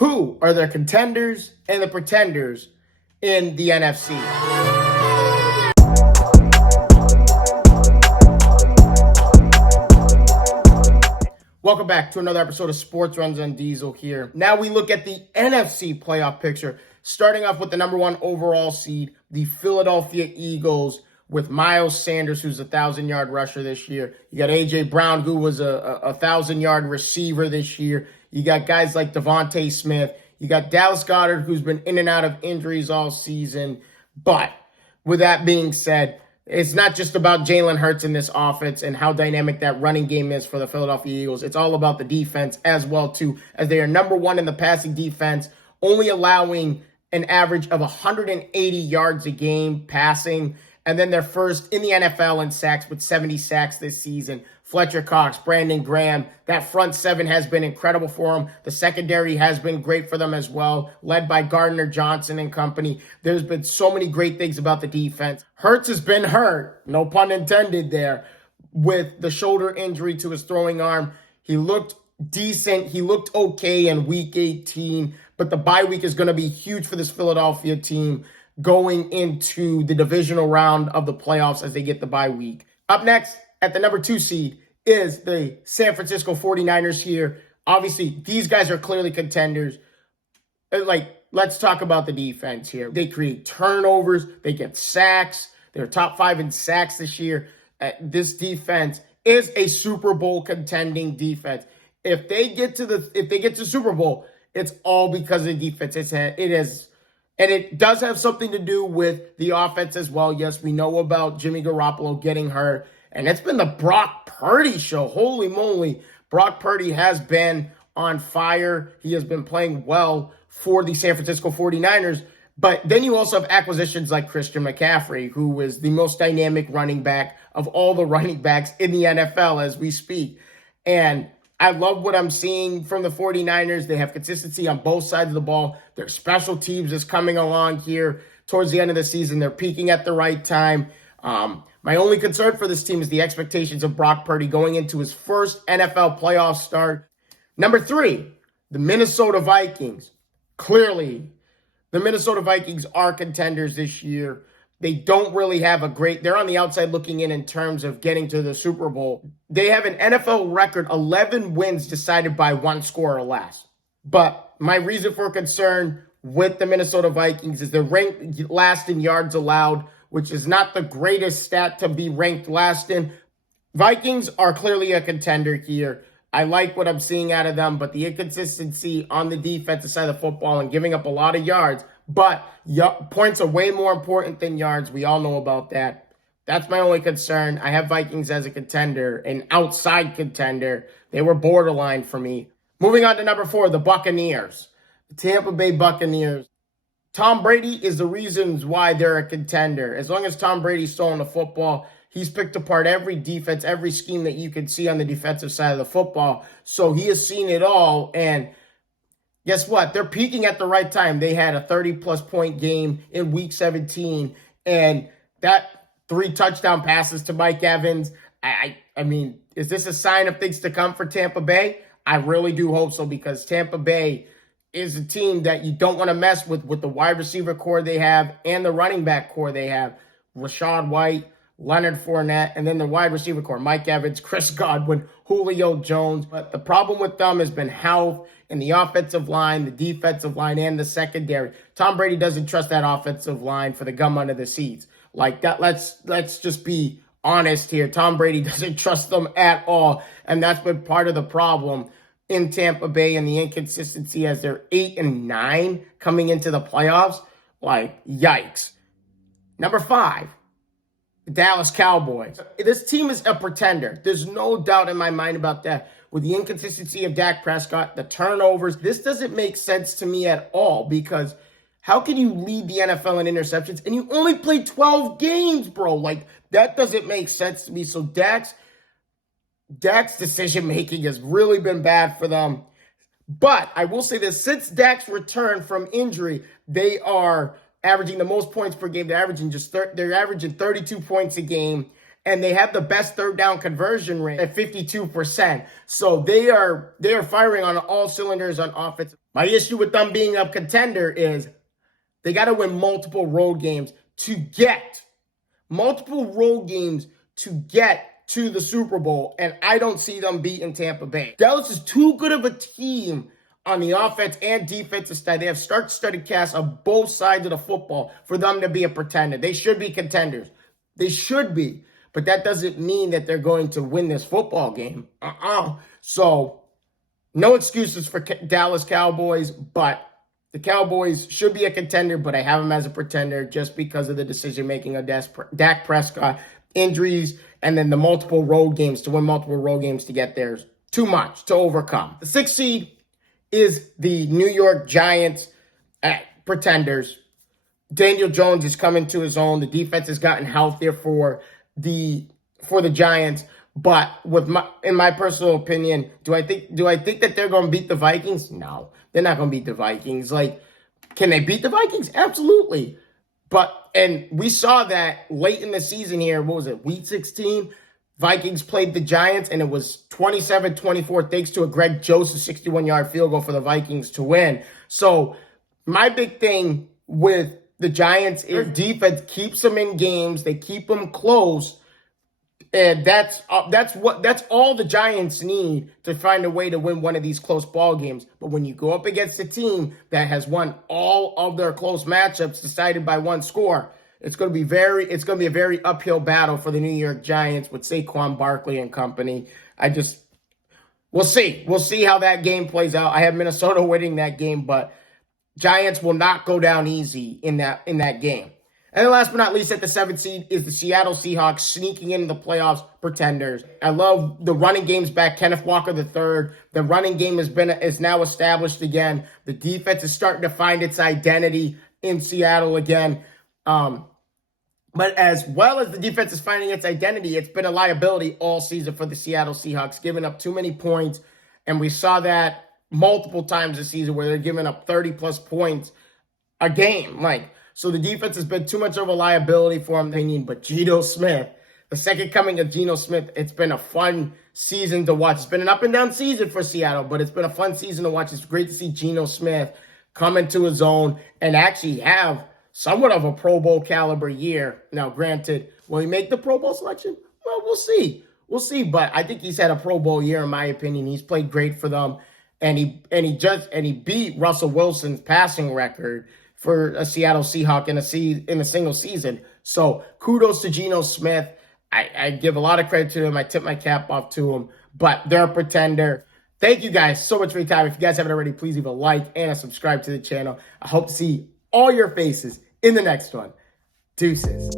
Who are the contenders and the pretenders in the NFC? Welcome back to another episode of Sports Runs on Diesel here. Now we look at the NFC playoff picture, starting off with the number one overall seed, the Philadelphia Eagles, with Miles Sanders, who's a 1,000-yard rusher this year. You got A.J. Brown, who was a 1,000-yard receiver this year. You got guys like Devontae Smith. You got Dallas Goedert, who's been in and out of injuries all season. But with that being said, it's not just about Jalen Hurts in this offense and how dynamic that running game is for the Philadelphia Eagles. It's all about the defense as well, too, as they are number one in the passing defense, only allowing an average of 180 yards a game passing. And then they're first in the NFL in sacks with 70 sacks this season. Fletcher Cox, Brandon Graham, that front seven has been incredible for them. The secondary has been great for them as well, led by Gardner Johnson and company. There's been so many great things about the defense. Hurts has been hurt, no pun intended there, with the shoulder injury to his throwing arm. He looked decent. He looked okay in week 18, but the bye week is going to be huge for this Philadelphia team going into the divisional round of the playoffs as they get the bye week. Up next, at the number 2 seed, is the San Francisco 49ers here. Obviously, these guys are clearly contenders. Let's talk about the defense here. They create turnovers. They get sacks. They're top 5 in sacks this year. This defense is a Super Bowl contending defense. If they get to Super Bowl, it's all because of the defense. And it does have something to do with the offense as well. Yes, we know about Jimmy Garoppolo getting hurt. And it's been the Brock Purdy show. Holy moly. Brock Purdy has been on fire. He has been playing well for the San Francisco 49ers. But then you also have acquisitions like Christian McCaffrey, who is the most dynamic running back of all the running backs in the NFL as we speak. And I love what I'm seeing from the 49ers. They have consistency on both sides of the ball. Their special teams is coming along here towards the end of the season. They're peaking at the right time. My only concern for this team is the expectations of Brock Purdy going into his first NFL playoff start. Number 3, the Minnesota Vikings. Clearly, the Minnesota Vikings are contenders this year. They don't really have they're on the outside looking in terms of getting to the Super Bowl. They have an NFL record, 11 wins decided by 1 score or less. But my reason for concern with the Minnesota Vikings is they're ranked last in yards allowed, which is not the greatest stat to be ranked last in. Vikings are clearly a contender here. I like what I'm seeing out of them, but the inconsistency on the defensive side of the football and giving up a lot of yards, but points are way more important than yards. We all know about that. That's my only concern. I have Vikings as a contender, an outside contender. They were borderline for me. Moving on to number 4, the Buccaneers. The Tampa Bay Buccaneers. Tom Brady is the reasons why they're a contender. As long as Tom Brady's throwing the football, he's picked apart every defense, every scheme that you can see on the defensive side of the football. So he has seen it all. And guess what? They're peaking at the right time. They had a 30-plus point game in Week 17. And that 3 touchdown passes to Mike Evans. I mean, is this a sign of things to come for Tampa Bay? I really do hope so, because Tampa Bay is a team that you don't want to mess with the wide receiver core they have and the running back core they have. Rachaad White, Leonard Fournette, and then the wide receiver core, Mike Evans, Chris Godwin, Julio Jones. But the problem with them has been health in the offensive line, the defensive line, and the secondary. Tom Brady doesn't trust that offensive line for the gum under the seats. Like that, let's just be honest here. Tom Brady doesn't trust them at all, and that's been part of the problem in Tampa Bay and the inconsistency as they're 8-9 coming into the playoffs. Like, yikes. Number 5, the Dallas Cowboys. This team is a pretender. There's no doubt in my mind about that. With the inconsistency of Dak Prescott, the turnovers, this doesn't make sense to me at all, because how can you lead the NFL in interceptions and you only play 12 games, bro? Like, that doesn't make sense to me. So Dak's decision-making has really been bad for them. But I will say this, since Dak's return from injury, they are averaging the most points per game. They're averaging 32 points a game. and they have the best third down conversion rate at 52%. So they are firing on all cylinders on offense. My issue with them being a contender is they got to win multiple road games to get to the Super Bowl, and I don't see them beating Tampa Bay. Dallas is too good of a team on the offense and defensive side. They have star-studded cast on both sides of the football for them to be a pretender. They should be contenders. They should be, but that doesn't mean that they're going to win this football game. So, no excuses for Dallas Cowboys, but the Cowboys should be a contender, but I have them as a pretender just because of the decision-making of Dak Prescott, injuries, and then the multiple road games, to win multiple road games to get there. Too much to overcome. The 6th seed is the New York Giants pretenders. Daniel Jones is coming to his own. The defense has gotten healthier for the Giants. But in my personal opinion, do I think that they're going to beat the Vikings? No, they're not going to beat the Vikings. Like, can they beat the Vikings? Absolutely. And we saw that late in the season here. What was it? Week 16, Vikings played the Giants, and it was 27-24 thanks to a Greg Joseph 61-yard field goal for the Vikings to win. So my big thing with the Giants is defense keeps them in games. They keep them close. And that's all the Giants need to find a way to win one of these close ball games. But when you go up against a team that has won all of their close matchups decided by one score, it's going to be a very uphill battle for the New York Giants with Saquon Barkley and company. We'll see. We'll see how that game plays out. I have Minnesota winning that game, but Giants will not go down easy in that game. And then last but not least, at the 7th seed is the Seattle Seahawks sneaking into the playoffs, pretenders. I love the running game's back. Kenneth Walker III. The running game is now established again. The defense is starting to find its identity in Seattle again. But as well as the defense is finding its identity, it's been a liability all season for the Seattle Seahawks, giving up too many points. And we saw that multiple times this season where they're giving up 30-plus points a game. So the defense has been too much of a liability for them. But Geno Smith, the second coming of Geno Smith, it's been a fun season to watch. It's been an up-and-down season for Seattle, but it's been a fun season to watch. It's great to see Geno Smith come into his own and actually have somewhat of a Pro Bowl caliber year. Now, granted, will he make the Pro Bowl selection? Well, we'll see. We'll see, but I think he's had a Pro Bowl year, in my opinion. He's played great for them, and he beat Russell Wilson's passing record for a Seattle Seahawk in a single season. So kudos to Geno Smith. I give a lot of credit to him. I tip my cap off to him, but they're a pretender. Thank you guys so much for your time. If you guys haven't already, please leave a like and a subscribe to the channel. I hope to see all your faces in the next one. Deuces.